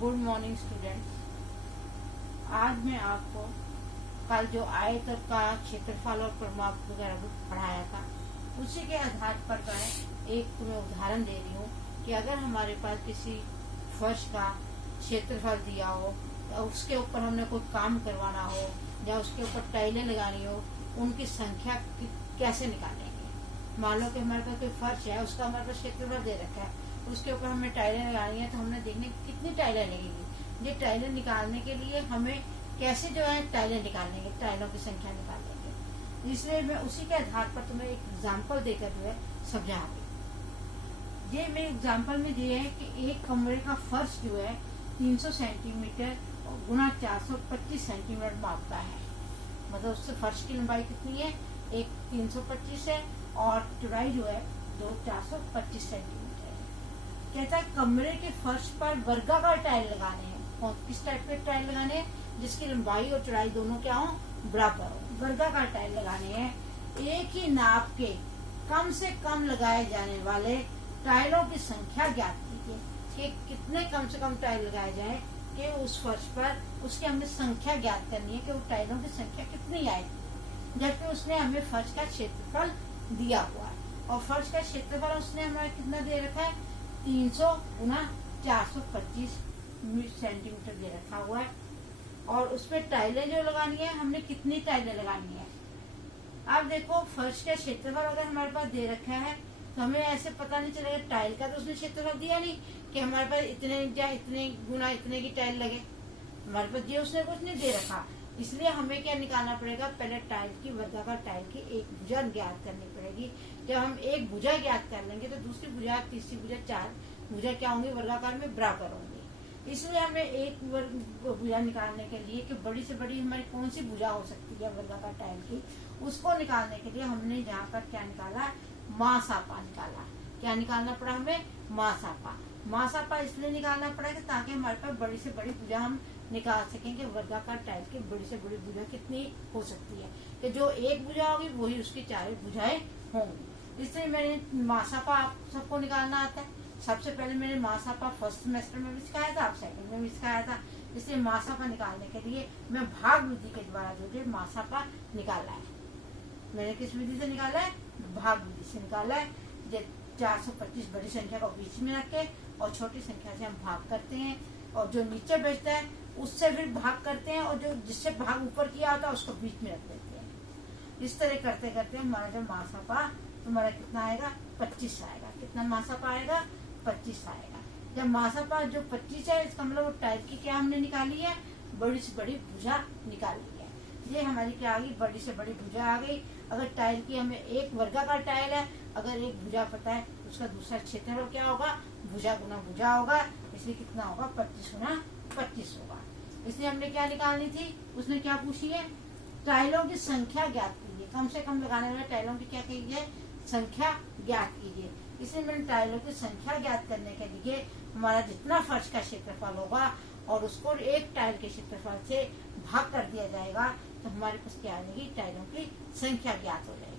Good morning students. आज मैं आपको कल जो आयतन का क्षेत्रफल और परिमाप वगैरह पढ़ाया था उसी के आधार पर मैं एक तुम्हें उदाहरण दे रही हूँ कि अगर हमारे पास किसी फर्श का क्षेत्रफल दिया हो या उसके ऊपर हमने कोई काम करवाना हो या उसके ऊपर टाइलें लगानी हो, उनकी संख्या कैसे निकालेंगे। मान लो कि हमारे पास कोई फर्श है, उसका हमारे पास क्षेत्रफल दे रखा है, उसके ऊपर हमें टाइलें लगानी है, तो हमने देखने कितनी टाइलें लगेगी। ये टाइलें निकालने के लिए हमें कैसे जो है टाइलें निकालेंगे, टाइलों की संख्या निकालेंगे। इसलिए मैं उसी के आधार पर तुम्हें एक एग्जाम्पल देकर जो है समझा रही। ये मेरे एग्जाम्पल में ये है कि एक कमरे का फर्श जो है 300 सेंटीमीटर गुना 425 सेंटीमीटर मापता है। मतलब उससे फर्श की लंबाई कितनी है, एक 325 है और चौड़ाई जो है 425 सेंटीमीटर है। कहता है कमरे के फर्श पर वर्गाकार टाइल लगाने हैं। किस टाइप के टाइल लगाने हैं, जिसकी लंबाई और चौड़ाई दोनों क्या हो, बराबर हो। वर्गाकार टाइल लगाने हैं। एक ही नाप के कम से कम लगाए जाने वाले टाइलों की संख्या ज्ञात कीजिए कि कितने कम से कम टाइल लगाए जाए कि उस फर्श पर उसकी हमने संख्या ज्ञात करनी है कि वो टाइलों की संख्या कितनी आएगी। जबकि उसने हमें फर्श का क्षेत्रफल दिया हुआ है और फर्श का क्षेत्रफल उसने हमें कितना दे रखा है, 300 गुना 425 सेंटीमीटर दे रखा हुआ है। और उसमें टाइलें जो लगानी है, हमने कितनी टाइलें लगानी है। अब देखो फर्श का क्षेत्रफल अगर हमारे पास दे रखा है तो हमें ऐसे पता नहीं चलेगा, टाइल का तो उसने क्षेत्रफल दिया नहीं कि हमारे पास इतने या इतने गुना इतने की टाइल लगे। हमारे पास ये उसने कुछ नहीं दे रखा, इसलिए हमें क्या निकालना पड़ेगा, पहले टाइल की वर्गाकार टाइल की एक भुजा ज्ञात करनी पड़ेगी। जब हम एक भुजा ज्ञात कर लेंगे तो दूसरी भुजा, तीसरी भुजा, चार भुजा क्या होंगी, वर्गाकार में बराबर होंगी। इसलिए हमें एक भुजा निकालने के लिए कि बड़ी से बड़ी हमारी कौन सी भुजा हो सकती है वर्गाकार टाइल की, उसको निकालने के लिए हमने यहाँ पर क्या निकाला, मासापा निकाला। क्या निकालना पड़ा हमें, मासापा। मासापा इसलिए निकालना पड़ा कि ताकि हमारे पास बड़ी से बड़ी भुजा हम निकाल सकें कि वर्गाकार टाइल की बड़ी से बड़ी भुजा कितनी हो सकती है, कि जो एक भुजा होगी वही उसकी चार भुजाएं होंगी। इसलिए मैंने मासापा आप सबको निकालना आता है। सबसे पहले मैंने मासापा फर्स्ट सेमेस्टर में भी सिखाया था, आप सेकंड में भी सिखाया था। इसलिए मासापा निकालने के लिए मैं भाग विधि के द्वारा जो है मासापा निकाला है। मैंने किस विधि से निकाला है, भाग विधि से निकाला है। 425 बड़ी संख्या को बीच में रख के और छोटी संख्या से हम भाग करते हैं, और जो नीचे बचता है उससे फिर भाग करते हैं, और जो जिससे भाग ऊपर किया होता है उसको बीच में रख देते हैं। इस तरह करते करते हमारा जो मासापा तुम्हारा कितना आएगा, 25 आएगा। कितना मासापा आएगा, 25 आएगा। जब मासापा जो 25 है, इसका मतलब टाइल की क्या हमने निकाली है, बड़ी से बड़ी भुजा निकाली है। ये हमारी क्या आ गई, बड़ी से बड़ी भुजा आ गई। अगर टाइल की हमें एक वर्गाकार टाइल है, अगर एक भुजा पता है तो उसका दूसरा क्षेत्रफल क्या होगा, भुजा गुना भुजा होगा। इसलिए कितना होगा, 25 गुना 25 होगा। इसलिए हमने क्या निकालनी थी, उसने क्या पूछी है, टाइलों की संख्या ज्ञात कीजिए। कम से कम लगाने वाले टाइलों की क्या कीजिए, संख्या ज्ञात कीजिए। इसलिए मैंने टाइलों की संख्या ज्ञात करने के लिए हमारा जितना फर्श का क्षेत्रफल होगा और उसको एक टाइल के क्षेत्रफल से भाग कर दिया जाएगा, तो हमारे पास क्या आएगी, टाइलों की संख्या ज्ञात हो जाएगी।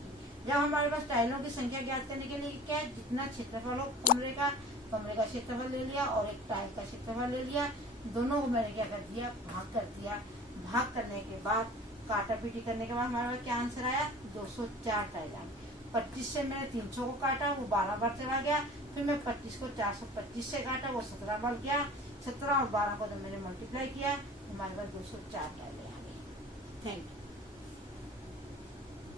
जब हमारे पास टाइलों की संख्या ज्ञात करने के लिए क्या है, जितना क्षेत्रफल हो कमरे का क्षेत्रफल ले लिया और एक टाइल का क्षेत्रफल ले लिया, दोनों को मैंने क्या कर दिया, भाग कर दिया। भाग करने के बाद काटा पीटी करने के बाद हमारे पास क्या आंसर आया, 204 टाइल आई। 25 से मैंने 300 को काटा, वो 12 बार चला गया। फिर मैं 25 को 425 से काटा, वो 17 बार गया। 17 और 12 को जब मैंने मल्टीप्लाई किया, हमारे पास 204 टाइल आ गई। Thank you.